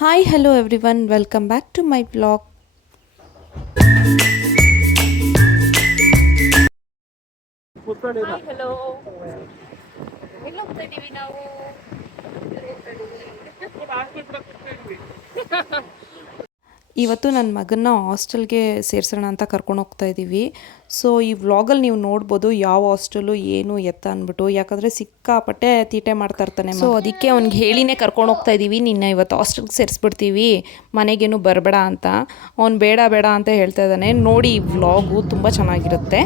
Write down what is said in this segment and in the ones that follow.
Hi, hello everyone, welcome back to my vlog. Hi hello ಎಲ್ಲಿ ಹೋಗ್ತಾ ಇದ್ದೀವಿ ನಾವು ಇವತ್ತು ನನ್ನ ಮಗನ್ನ ಹಾಸ್ಟೆಲ್ಗೆ ಸೇರಿಸೋಣ ಅಂತ ಕರ್ಕೊಂಡು ಹೋಗ್ತಾ ಇದ್ದೀವಿ. ಸೊ ಈ ವ್ಲಾಗಲ್ಲಿ ನೀವು ನೋಡ್ಬೋದು ಯಾವ ಹಾಸ್ಟೆಲು ಏನು ಎತ್ತ ಅಂದ್ಬಿಟ್ಟು, ಯಾಕಂದರೆ ಸಿಕ್ಕಾಪಟ್ಟೆ ತೀಟೆ ಮಾಡ್ತಾ ಇರ್ತಾನೆ. ಸೊ ಅದಕ್ಕೆ ಅವ್ನಿಗೆ ಹೇಳಿನೇ ಕರ್ಕೊಂಡು ಹೋಗ್ತಾ ಇದ್ದೀವಿ, ನಿನ್ನ ಇವತ್ತು ಹಾಸ್ಟೆಲ್ಗೆ ಸೇರಿಸ್ಬಿಡ್ತೀವಿ, ಮನೆಗೇನು ಬರಬೇಡ ಅಂತ. ಅವ್ನು ಬೇಡ ಬೇಡ ಅಂತ ಹೇಳ್ತಾ ಇದ್ದಾನೆ. ನೋಡಿ ಈ ವ್ಲಾಗು ತುಂಬ ಚೆನ್ನಾಗಿರುತ್ತೆ.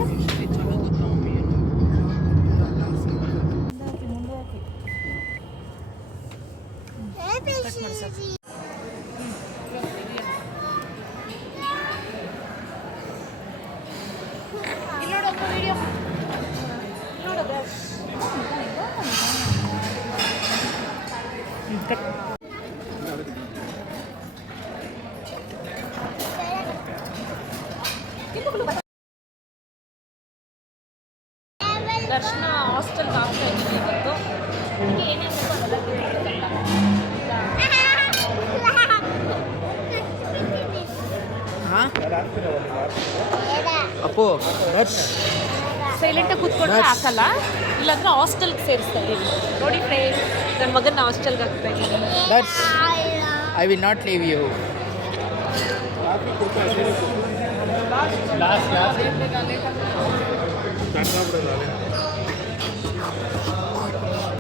ದರ್ಶನ ಹಾಸ್ಟೆಲ್ಗೆ ಆಗ್ತಾ ಇದ್ದೀವಿ ಇವತ್ತು. ಅದಕ್ಕೆ ಏನೇನು ಬೇಕು ಅದೆಲ್ಲ ತಿಳ್ಕೊಳ್ಳಲ್ಲ. ಅಪ್ಪು ಸೈಲೆಂಟಾಗಿ ಕೂತ್ಕೊಂಡ್ರೆ ಹಾಕಲ್ಲ, ಇಲ್ಲಾಂದ್ರೆ ಹಾಸ್ಟೆಲ್ಗೆ ಸೇರಿಸ್ತಾ ಇದ್ದೀವಿ. ನೋಡಿ ಫ್ರೆಂಡ್ಸ್, ನನ್ನ ಮಗನ ಹಾಸ್ಟೆಲ್ಗೆ ಹಾಕ್ತಾ ಇದ್ದೀನಿ. That's I will not leave you.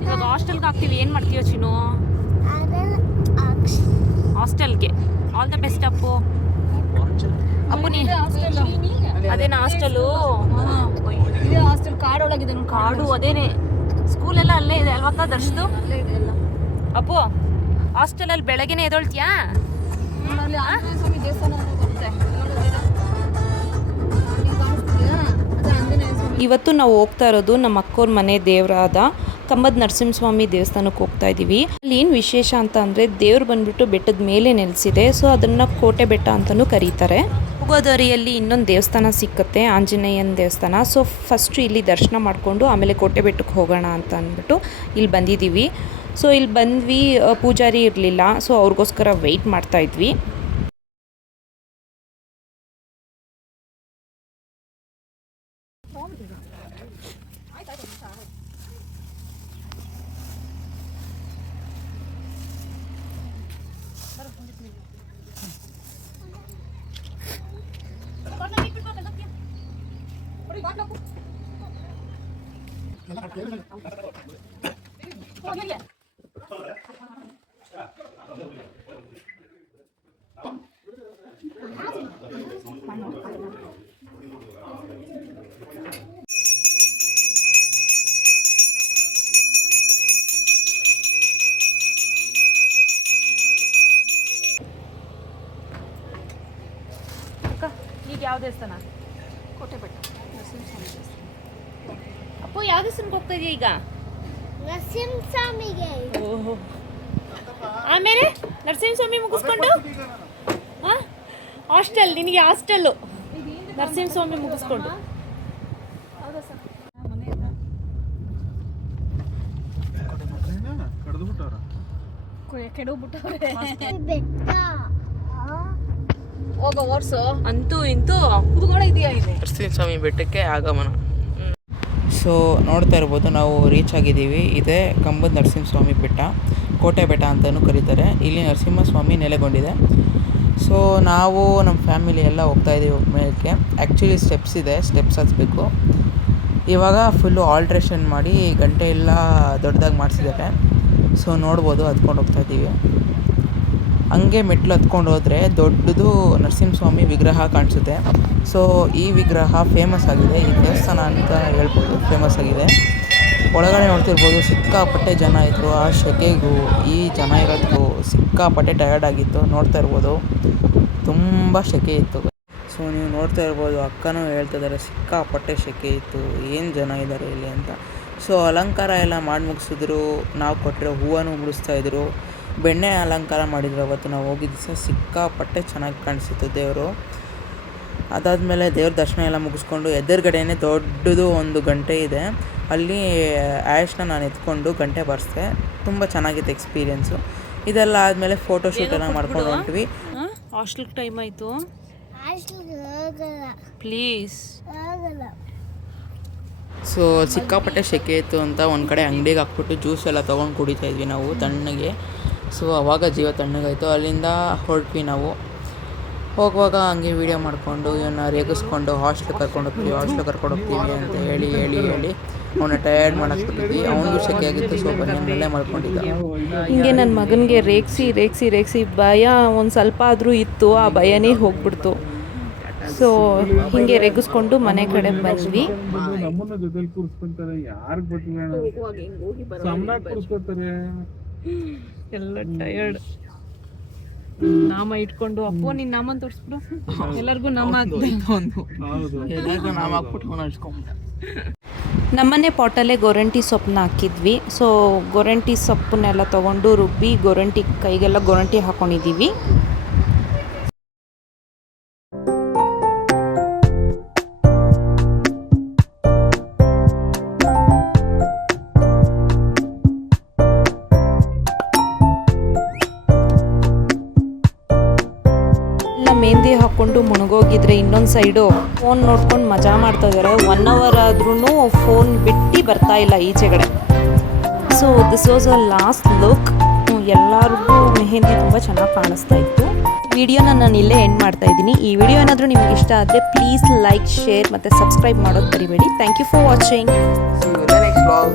ಇವಾಗ ಹಾಸ್ಟೆಲ್ಗೆ ಹಾಕ್ತೀವಿ. ಏನು ಮಾಡ್ತೀಯೋ ಚಿನ್ನು? ಹಾಸ್ಟೆಲ್ಗೆ all the best Appu. Appu ನೀ ಅದೇನ ಹಾಸ್ಟೆಲು? ಹಾಸ್ಟೆಲ್ ಕಾಡೊಳಗಿದೆ. ಕಾಡು ಅದೇನೆ. ಸ್ಕೂಲೆಲ್ಲ ಅಲ್ಲೇ ಇದೆ ಅಲ್ವಕ್ಕ ದರ್ಶದು? ಅಪ್ಪು ಹಾಸ್ಟೆಲಲ್ಲಿ ಬೆಳಗ್ಗೆನೆ ಎದೊಳ್ತೀಯಾ? ಸ್ವಾಮಿ ದೇವಸ್ಥಾನ ಬರುತ್ತೆ. ಇವತ್ತು ನಾವು ಹೋಗ್ತಾ ಇರೋದು ನಮ್ಮ ಅಕ್ಕೋರ ಮನೆ ದೇವರಾದ ಕಂಬದ ನರಸಿಂಹಸ್ವಾಮಿ ದೇವಸ್ಥಾನಕ್ಕೆ ಹೋಗ್ತಾ ಇದ್ದೀವಿ. ಅಲ್ಲಿ ಏನು ವಿಶೇಷ ಅಂತ ಅಂದರೆ, ದೇವ್ರು ಬಂದ್ಬಿಟ್ಟು ಬೆಟ್ಟದ ಮೇಲೆ ನೆಲೆಸಿದೆ. ಸೊ ಅದನ್ನು ಕೋಟೆ ಬೆಟ್ಟ ಅಂತಲೂ ಕರೀತಾರೆ. ಹೋಗೋದರಿಯಲ್ಲಿ ಇನ್ನೊಂದು ದೇವಸ್ಥಾನ ಸಿಕ್ಕುತ್ತೆ, ಆಂಜನೇಯನ ದೇವಸ್ಥಾನ. ಸೊ ಫಸ್ಟು ಇಲ್ಲಿ ದರ್ಶನ ಮಾಡಿಕೊಂಡು ಆಮೇಲೆ ಕೋಟೆ ಬೆಟ್ಟಕ್ಕೆ ಹೋಗೋಣ ಅಂತ ಅಂದ್ಬಿಟ್ಟು ಇಲ್ಲಿ ಬಂದಿದ್ದೀವಿ. ಸೊ ಇಲ್ಲಿ ಬಂದ್ವಿ, ಪೂಜಾರಿ ಇರಲಿಲ್ಲ. ಸೊ ಅವ್ರಿಗೋಸ್ಕರ ವೆಯ್ಟ್ ಮಾಡ್ತಾಯಿದ್ವಿ. ಈಗ ಯಾವ ದೇವಸ್ಥಾನ? ಕೋಟೆ ಬೆಟ್ಟ ನರಸಿಂಹಸ್ವಾಮಿ ದೇವಸ್ಥಾನ. ಅಪ್ಪು ಯಾವ ದೇವಸ್ಥಾನಕ್ಕೆ ಹೋಗ್ತಾ ಇದೆಯಾ ಈಗ? ನರಸಿಂಹಸ್ವಾಮಿಗೆ. ಓಹೋ, ಆಮೇಲೆ ನರಸಿಂಹಸ್ವಾಮಿ ಮುಗಿಸ್ಕೊಂಡು ಹಾಸ್ಟೆಲ್, ನಿನಗೆ ಹಾಸ್ಟೆಲ್ಲು ನರಸಿಂಹಸ್ವಾಮಿ ಮುಗಿಸ್ಕೊಂಡು. ಹೋಗೋ ಓಡ್ಸು. ಅಂತೂ ಇಂತೂ ಕುತ್ಕೊಳ್ಳೋ ಇದೆಯಾ ಇದು ನರಸಿಂಹಸ್ವಾಮಿ ಬೆಟ್ಟಕ್ಕೆ ಆಗಮನ. ಸೊ ನೋಡ್ತಾ ಇರ್ಬೋದು, ನಾವು ರೀಚ್ ಆಗಿದ್ದೀವಿ. ಇದೇ ಕಂಬದ ನರಸಿಂಹಸ್ವಾಮಿ ಬೆಟ್ಟ, ಕೋಟೆ ಬೆಟ್ಟ ಅಂತಲೂ ಕರೀತಾರೆ. ಇಲ್ಲಿ ನರಸಿಂಹಸ್ವಾಮಿ ನೆಲೆಗೊಂಡಿದೆ. ಸೊ ನಾವು ನಮ್ಮ ಫ್ಯಾಮಿಲಿ ಎಲ್ಲ ಹೋಗ್ತಾ ಇದ್ದೀವಿ ಮೇಲಕ್ಕೆ. ಆ್ಯಕ್ಚುಲಿ ಸ್ಟೆಪ್ಸ್ ಇದೆ, ಸ್ಟೆಪ್ಸ್ ಹತ್ತಬೇಕು. ಇವಾಗ ಫುಲ್ಲು ಆಲ್ಟ್ರೇಷನ್ ಮಾಡಿ ಗಂಟೆ ಎಲ್ಲ ದೊಡ್ಡದಾಗಿ ಮಾಡಿಸಿದ್ದಾರೆ. ಸೊ ನೋಡ್ಬೋದು, ಹತ್ಕೊಂಡು ಹೋಗ್ತಾ ಇದ್ದೀವಿ. ಹಂಗೆ ಮೆಟ್ಲು ಹತ್ಕೊಂಡು ಹೋದರೆ ದೊಡ್ಡದು ನರಸಿಂಹಸ್ವಾಮಿ ವಿಗ್ರಹ ಕಾಣಿಸುತ್ತೆ. ಸೊ ಈ ವಿಗ್ರಹ ಫೇಮಸ್ ಆಗಿದೆ, ಈ ದೇವಸ್ಥಾನ ಅಂತ ಹೇಳ್ಬೋದು ಫೇಮಸ್ ಆಗಿದೆ. ಒಳಗಡೆ ನೋಡ್ತಿರ್ಬೋದು, ಸಿಕ್ಕಾಪಟ್ಟೆ ಜನ ಇದ್ದರು. ಆ ಶೆಕೆಗೂ ಈ ಜನ ಇರೋದಕ್ಕೂ ಸಿಕ್ಕಾಪಟ್ಟೆ ಟಯರ್ಡ್ ಆಗಿತ್ತು. ನೋಡ್ತಾ ಇರ್ಬೋದು, ತುಂಬ ಶೆಕೆ ಇತ್ತು. ಸೊ ನೀವು ನೋಡ್ತಾ ಇರ್ಬೋದು, ಅಕ್ಕನೂ ಹೇಳ್ತಾ ಇದ್ದಾರೆ ಸಿಕ್ಕಾಪಟ್ಟೆ ಶೆಕೆ ಇತ್ತು, ಏನು ಜನ ಇದ್ದಾರೆ ಇಲ್ಲಿ ಅಂತ. ಸೊ ಅಲಂಕಾರ ಎಲ್ಲ ಮಾಡಿ ಮುಗಿಸಿದ್ರು. ನಾವು ಕೊಟ್ಟಿರೋ ಹೂವನ್ನು ಮುಡಿಸ್ತಾಯಿದ್ರು. ಬೆಣ್ಣೆ ಅಲಂಕಾರ ಮಾಡಿದ್ರು. ಅವತ್ತು ನಾವು ಹೋಗಿದ್ದು ಸಹ ಸಿಕ್ಕಾಪಟ್ಟೆ ಚೆನ್ನಾಗಿ ಕಾಣಿಸಿತ್ತು ದೇವರು. ಅದಾದಮೇಲೆ ದೇವ್ರ ದರ್ಶನ ಎಲ್ಲ ಮುಗಿಸ್ಕೊಂಡು ಎದುರುಗಡೆನೇ ದೊಡ್ಡದು ಒಂದು ಗಂಟೆ ಇದೆ. ಅಲ್ಲಿ ಆ್ಯಶ್ನ ನಾನು ಎತ್ಕೊಂಡು ಗಂಟೆ ಬಾರಿಸಿದೆ. ತುಂಬ ಚೆನ್ನಾಗಿತ್ತು ಎಕ್ಸ್ಪೀರಿಯೆನ್ಸು. ಇದೆಲ್ಲ ಆದಮೇಲೆ ಫೋಟೋ ಶೂಟನ್ನು ಮಾಡ್ಕೊಂಡು ಹೊಂಟ್ವಿ. ಹಾಸ್ಟೆಲ್ಗೆ ಟೈಮ್ ಆಯಿತು ಪ್ಲೀಸ್. ಸೊ ಸಿಕ್ಕಾಪಟ್ಟೆ ಸೆಕೆ ಇತ್ತು ಅಂತ ಒಂದು ಕಡೆ ಅಂಗಡಿಗೆ ಹಾಕ್ಬಿಟ್ಟು ಜ್ಯೂಸ್ ಎಲ್ಲ ತೊಗೊಂಡು ಕುಡಿತಾ ಇದ್ವಿ ನಾವು ತಣ್ಣಗೆ. ಸೊ ಅವಾಗ ಜೀವ ತಣ್ಣಗಾಯಿತು. ಅಲ್ಲಿಂದ ಹೊರಟ್ವಿ ನಾವು. ಹೋಗುವಾಗ ಹಂಗೆ ವೀಡಿಯೋ ಮಾಡಿಕೊಂಡು ಇವನ್ನ ರೇಗಿಸ್ಕೊಂಡು ಹಾಸ್ಟ್ಲಿಗೆ ಕರ್ಕೊಂಡು ಹೋಗ್ತೀವಿ ಅಂತ ಹೇಳಿ ಅವನ್ನ ಟಯರ್ಡ್ ಮಾಡಾಕ್ಬಿಟ್ಟಿದ್ವಿ. ಅವನಿಗೂ ಸೆಕೆ ಆಗಿತ್ತು. ಸೊ ಬನ್ನಿ ಮಾಡ್ಕೊಂಡಿದ್ದ. ಹಿಂಗೆ ನನ್ನ ಮಗನಿಗೆ ರೇಗಿಸಿ ಭಯ ಒಂದು ಸ್ವಲ್ಪ ಆದರೂ ಇತ್ತು. ಆ ಭಯನೇ ಹೋಗ್ಬಿಡ್ತು. ಸೊ ಹಿಂಗೆ ರೇಗಿಸ್ಕೊಂಡು ಮನೆ ಕಡೆ ಬಂದ್ವಿ. ನಮ್ಮನ್ನ ಜೊತೆಲಿ ಕೂರಿಸ್ಕೊಂತಾರೆ, ಯಾರು ಗೊತ್ತಿಲ್ಲ ಸಾಮ್ನಾಗ್ ಕೂರಿಸ್ಕೊತಾರೆ. ಎಲ್ಲ ಟಯರ್ಡ್. ನಾಮ ಇಟ್ಕೊಂಡು ಅಪ್ಪೋ ನಿನ್ನ ನಾಮ ತೋರಿಸ್ಬಿಡು, ಎಲ್ಲರಿಗೂ ನಾಮ ಹಾಕ್ಬೇಕು. ಎಲ್ಲರಿಗೂ ನಾಮ ಹಾಕ್ಬಿಟ್ಟು ನಡ್ಸ್ಕೊಂಬಿಟ್ಟ. ನಮ್ಮನೆ ಪಾಟಲ್ಲೇ ಗೊರಂಟಿ ಸೊಪ್ಪನ್ನ ಹಾಕಿದ್ವಿ. ಸೊ ಗೊರಂಟಿ ಸೊಪ್ಪನ್ನೆಲ್ಲ ತೊಗೊಂಡು ರುಬ್ಬಿ ಕೈಗೆಲ್ಲ ಗೊರಂಟಿ ಹಾಕ್ಕೊಂಡಿದ್ದೀವಿ. ಮೆಹಂದಿ ಹಾಕ್ಕೊಂಡು ಮುಳುಗೋಗಿದ್ರೆ ಇನ್ನೊಂದು ಸೈಡು ಫೋನ್ ನೋಡ್ಕೊಂಡು ಮಜಾ ಮಾಡ್ತಾ ಇದ್ದಾರೆ. 1 hour ಆದ್ರೂ ಫೋನ್ ಬಿಟ್ಟು ಬರ್ತಾ ಇಲ್ಲ ಈಚೆಗಡೆ. So this was a last look. ಎಲ್ಲರಿಗೂ ಮೆಹಂದಿ ತುಂಬ ಚೆನ್ನಾಗಿ ಕಾಣಿಸ್ತಾ ಇತ್ತು. ವಿಡಿಯೋನ ನಾನು ಇಲ್ಲೇ ಎಂಡ್ ಮಾಡ್ತಾ ಇದ್ದೀನಿ. ಈ ವಿಡಿಯೋ ಏನಾದರೂ ನಿಮ್ಗೆ ಇಷ್ಟ ಆದರೆ ಪ್ಲೀಸ್ ಲೈಕ್, ಶೇರ್ ಮತ್ತು ಸಬ್ಸ್ಕ್ರೈಬ್ ಮಾಡೋದು ಬರಿಬೇಡಿ. Thank you for watching. See you in the next vlog.